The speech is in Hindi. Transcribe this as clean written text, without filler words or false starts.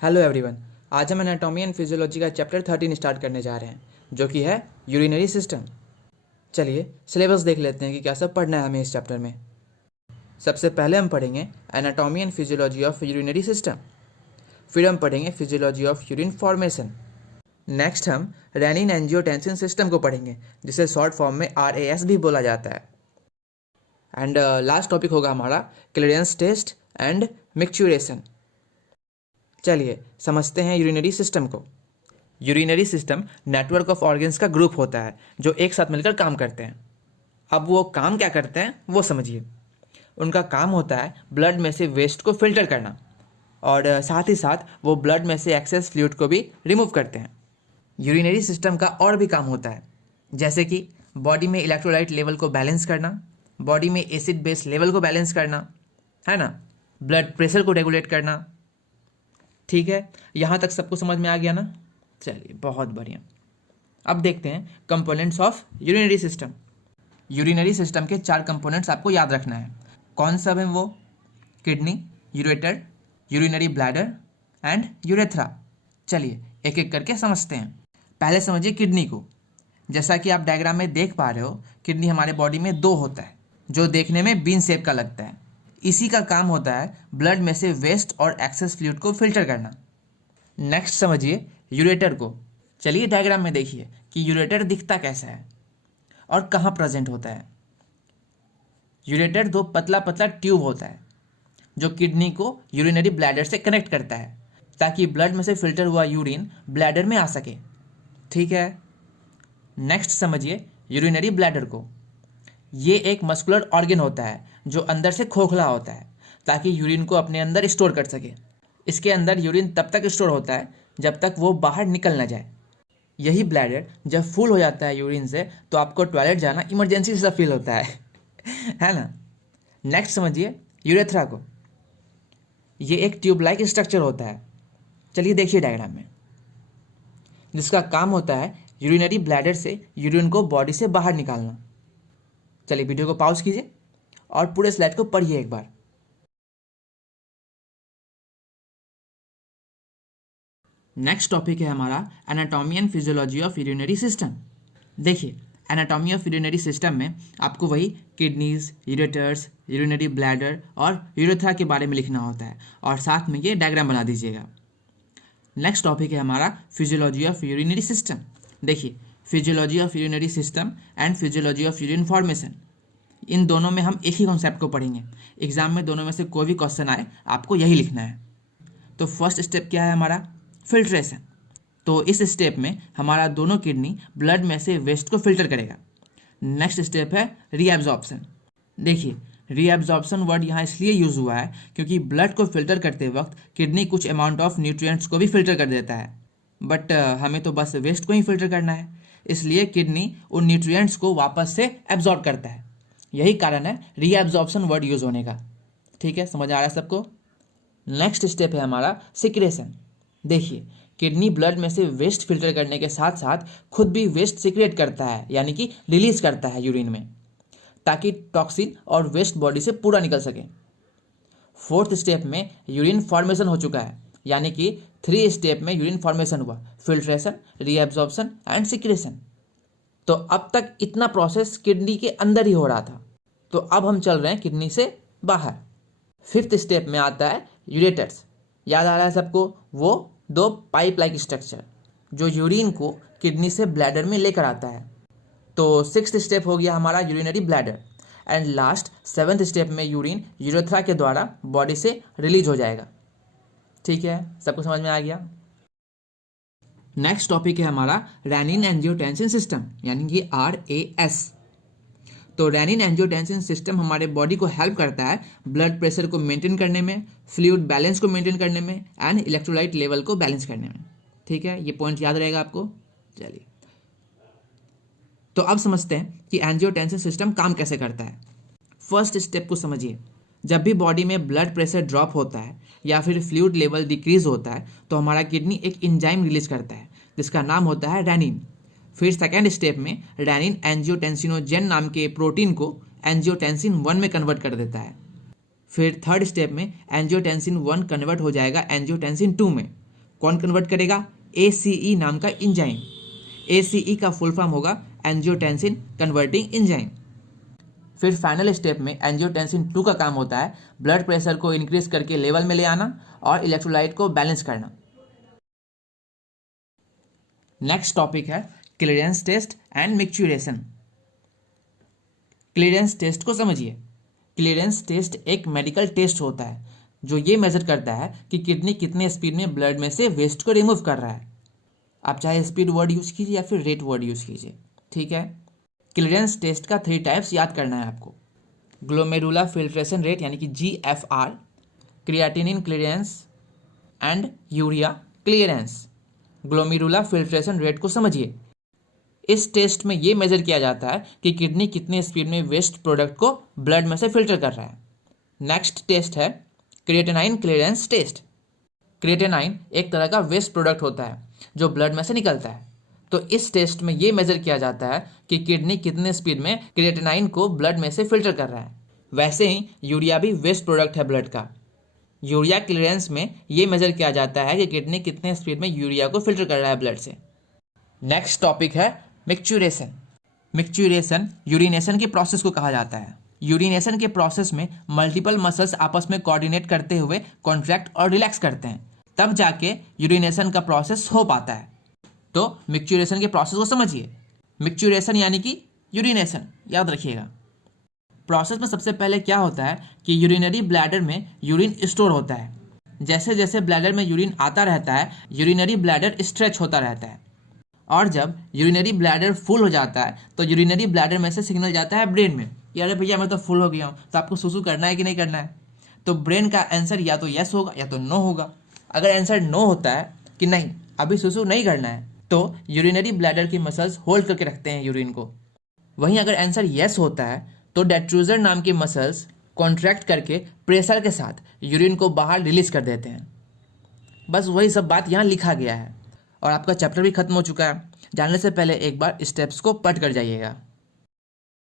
Hello everyone. आज हम एनाटॉमी एंड फिजियोलॉजी का चैप्टर 13 स्टार्ट करने जा रहे हैं, जो कि है यूरिनरी सिस्टम। चलिए सिलेबस देख लेते हैं कि क्या सब पढ़ना है हमें इस चैप्टर में। सबसे पहले हम पढ़ेंगे anatomy and physiology of urinary system. फिर हम पढ़ेंगे physiology of urine formation. Next हम रेनिन एंजियोटेंसिन सिस्टम को पढ़ेंगे, जिसे शॉर्ट फॉर्म में RAS भी बोला जाता है। एंड लास्ट टॉपिक होगा हमारा क्लीयरेंस टेस्ट एंड मिक्चुरेशन। चलिए समझते हैं यूरिनरी सिस्टम को। Urinary system network of organs का ग्रुप होता है जो एक साथ मिलकर काम करते हैं। अब वो काम क्या करते हैं वो समझिए। उनका काम होता है ब्लड में से वेस्ट को फिल्टर करना, और साथ ही साथ वो ब्लड में से एक्सेस फ्लूइड को भी रिमूव करते हैं। यूरिनरी सिस्टम का और भी काम होता है, जैसे कि बॉडी में इलेक्ट्रोलाइट लेवल को बैलेंस करना, बॉडी में एसिड बेस लेवल को बैलेंस करना, है ना, ब्लड प्रेशर को रेगुलेट करना। ठीक है, यहाँ तक सबको समझ में आ गया ना? चलिए बहुत बढ़िया। अब देखते हैं components of urinary system. Urinary system के 4 कंपोनेंट्स आपको याद रखना है। कौन सब हैं वो? Kidney, ureter, urinary bladder and urethra. चलिए एक एक करके समझते हैं। पहले समझिए किडनी को। जैसा कि आप डायग्राम में देख पा रहे हो, किडनी हमारे बॉडी में 2 होता है, जो देखने में बीन शेप का लगता है। इसी का काम होता है ब्लड में से वेस्ट और एक्सेस फ्लूइड को फिल्टर करना। नेक्स्ट समझिए यूरेटर को। चलिए डायग्राम में देखिए कि यूरेटर दिखता कैसा है और कहाँ प्रेजेंट होता है। यूरेटर 2 पतला पतला ट्यूब होता है जो किडनी को यूरिनरी ब्लैडर से कनेक्ट करता है, ताकि ब्लड में से फिल्टर हुआ यूरिन ब्लैडर में आ सके। ठीक है, नेक्स्ट समझिए यूरिनरी ब्लैडर को। ये एक मस्कुलर ऑर्गन होता है जो अंदर से खोखला होता है, ताकि यूरिन को अपने अंदर स्टोर कर सके। इसके अंदर यूरिन तब तक स्टोर होता है जब तक वो बाहर निकल ना जाए। यही ब्लैडर जब फुल हो जाता है यूरिन से, तो आपको टॉयलेट जाना इमरजेंसी सा फील होता है है ना। नेक्स्ट समझिए यूरेथ्रा को। ये एक ट्यूब लाइक स्ट्रक्चर होता है। चलिए देखिए डायग्राम में, जिसका काम होता है यूरिनरी ब्लैडर से यूरिन को बॉडी से बाहर निकालना। चलिए वीडियो को पॉज कीजिए और पूरे स्लाइड को पढ़िए एक बार। नेक्स्ट टॉपिक है हमारा anatomy and physiology of urinary system. देखिए एनाटॉमी ऑफ यूरिनरी सिस्टम में आपको वही किडनीज, यूरेटर्स, यूरिनरी ब्लैडर और यूरेथ्रा के बारे में लिखना होता है, और साथ में ये डायग्राम बना दीजिएगा। नेक्स्ट टॉपिक है हमारा फिजियोलॉजी ऑफ यूरिनरी सिस्टम। देखिए physiology of urinary system and physiology of urine formation, इन दोनों में हम एक ही कॉन्सेप्ट को पढ़ेंगे। एग्जाम में दोनों में से कोई भी क्वेश्चन आए आपको यही लिखना है। तो फर्स्ट स्टेप क्या है हमारा? फिल्ट्रेशन। तो इस स्टेप में हमारा दोनों किडनी ब्लड में से वेस्ट को फिल्टर करेगा। नेक्स्ट स्टेप है रीएब्जॉर्प्शन। देखिए रीएब्जॉर्प्शन वर्ड यहाँ इसलिए यूज़ हुआ है क्योंकि ब्लड को फिल्टर करते वक्त किडनी कुछ अमाउंट ऑफ न्यूट्रिएंट्स को भी फिल्टर कर देता है, बट हमें तो बस वेस्ट को ही फिल्टर करना है, इसलिए किडनी उन न्यूट्रिएंट्स को वापस से एब्जॉर्ब करता है। यही कारण है रीएब्जॉर्प्शन वर्ड यूज़ होने का। ठीक है, समझ आ रहा है सबको? नेक्स्ट स्टेप है हमारा सिक्रेशन। देखिए किडनी ब्लड में से वेस्ट फिल्टर करने के साथ साथ खुद भी वेस्ट सिक्रेट करता है, यानी कि रिलीज करता है यूरिन में, ताकि टॉक्सिन और वेस्ट बॉडी से पूरा निकल सके। फोर्थ स्टेप में यूरिन फॉर्मेशन हो चुका है, यानी कि 3 स्टेप में यूरिन फॉर्मेशन हुआ: फिल्ट्रेशन, रीएब्जॉर्प्शन एंड सिक्रेशन। तो अब तक इतना प्रोसेस किडनी के अंदर ही हो रहा था, तो अब हम चल रहे हैं किडनी से बाहर। 5th स्टेप में आता है यूरेटर्स। याद आ रहा है सबको? वो 2 पाइप लाइक स्ट्रक्चर जो यूरिन को किडनी से ब्लैडर में लेकर आता है। तो 6th स्टेप हो गया हमारा urinary bladder, and last 7th step में यूरिन यूरेथ्रा के द्वारा बॉडी से रिलीज हो जाएगा। ठीक है, सबको समझ में आ गया? नेक्स्ट टॉपिक है हमारा रेनिन एंजियोटेंसिन सिस्टम, यानी कि RAS। तो रेनिन एंजियोटेंसिन सिस्टम हमारे बॉडी को हेल्प करता है ब्लड प्रेशर को मेंटेन करने में, फ्लूइड बैलेंस को मेंटेन करने में एंड इलेक्ट्रोलाइट लेवल को बैलेंस करने में। ठीक है, ये पॉइंट याद रहेगा आपको। चलिए तो अब समझते हैं कि एंजियोटेंसिन सिस्टम काम कैसे करता है। फर्स्ट स्टेप को समझिए। जब भी बॉडी में ब्लड प्रेशर ड्रॉप होता है या फिर फ्लूइड लेवल डिक्रीज होता है, तो हमारा किडनी एक एंजाइम रिलीज करता है जिसका नाम होता है रेनिन। फिर सेकेंड स्टेप में रेनिन एंजियोटेंसिनोजेन नाम के प्रोटीन को एंजियोटेंसिन 1 में कन्वर्ट कर देता है। फिर थर्ड स्टेप में एंजियोटेंसिन 1 कन्वर्ट हो जाएगा एंजियोटेंसिन 2 में, कौन कन्वर्ट करेगा? ACE नाम का इंजाइम। ACE का फुल फॉर्म होगा एंजियोटेंसिन कन्वर्टिंग इंजाइम। फिर फाइनल स्टेप में एंजियोटेंसिन 2 का काम होता है ब्लड प्रेशर को इंक्रीज करके लेवल में ले आना और इलेक्ट्रोलाइट को बैलेंस करना। नेक्स्ट टॉपिक है clearance test and micturition. Clearance test को समझिए। क्लीयरेंस टेस्ट एक मेडिकल टेस्ट होता है जो ये मेजर करता है कि किडनी कितने स्पीड में ब्लड में से वेस्ट को रिमूव कर रहा है। आप चाहे स्पीड वर्ड यूज कीजिए या फिर रेट वर्ड यूज कीजिए, ठीक है। क्लीयरेंस टेस्ट का 3 टाइप्स याद करना है आपको। ग्लोमेरुलर फिल्ट्रेशन रेट यानी कि GFR, creatinine clearance and urea clearance. Glomerular filtration rate को समझिए। इस टेस्ट में ये मेजर किया जाता है कि किडनी कितने स्पीड में वेस्ट प्रोडक्ट को ब्लड में से फिल्टर कर रहा है। नेक्स्ट टेस्ट है क्रिएटिनाइन क्लीयरेंस टेस्ट। क्रिएटिनाइन एक तरह का वेस्ट प्रोडक्ट होता है जो ब्लड में से निकलता है। तो इस टेस्ट में ये मेजर किया जाता है कि किडनी कितने स्पीड में क्रिएटिनाइन को ब्लड में से फिल्टर कर रहा है। वैसे ही यूरिया भी वेस्ट प्रोडक्ट है ब्लड का। यूरिया क्लीयरेंस में ये मेजर किया जाता है कि किडनी कितने स्पीड में यूरिया को फिल्टर कर रहा है ब्लड से। नेक्स्ट टॉपिक है मिक्चुरेशन। मिक्चुरेशन यूरिनेशन के प्रोसेस को कहा जाता है। यूरिनेशन के प्रोसेस में मल्टीपल मसल्स आपस में कोऑर्डिनेट करते हुए कॉन्ट्रैक्ट और रिलैक्स करते हैं, तब जाके यूरिनेशन का प्रोसेस हो पाता है। तो मिक्चुरेशन के प्रोसेस को समझिए। मिक्चुरेशन यानी कि यूरिनेशन, याद रखिएगा। प्रोसेस में सबसे पहले क्या होता है कि यूरिनरी ब्लैडर में यूरिन स्टोर होता है। जैसे जैसे ब्लैडर में यूरिन आता रहता है, यूरिनरी ब्लैडर स्ट्रेच होता रहता है, और जब यूरिनरी ब्लैडर फुल हो जाता है तो यूरिनरी ब्लैडर में से सिग्नल जाता है ब्रेन में, यार भैया मैं तो फुल हो गया हूँ, तो आपको सुसु करना है कि नहीं करना है। तो ब्रेन का आंसर या तो यस होगा या तो नो होगा। अगर आंसर नो होता है कि नहीं अभी सुसु नहीं करना है, तो यूरिनरी ब्लैडर की मसल्स होल्ड करके रखते हैं यूरिन को। वहीं अगर आंसर यस होता है तो डेट्रूजर नाम की मसल्स कॉन्ट्रैक्ट करके प्रेशर के साथ यूरिन को बाहर रिलीज कर देते हैं। बस वही सब बात यहाँ लिखा गया है और आपका चैप्टर भी खत्म हो चुका है। जानने से पहले एक बार स्टेप्स को पढ़ कर जाइएगा।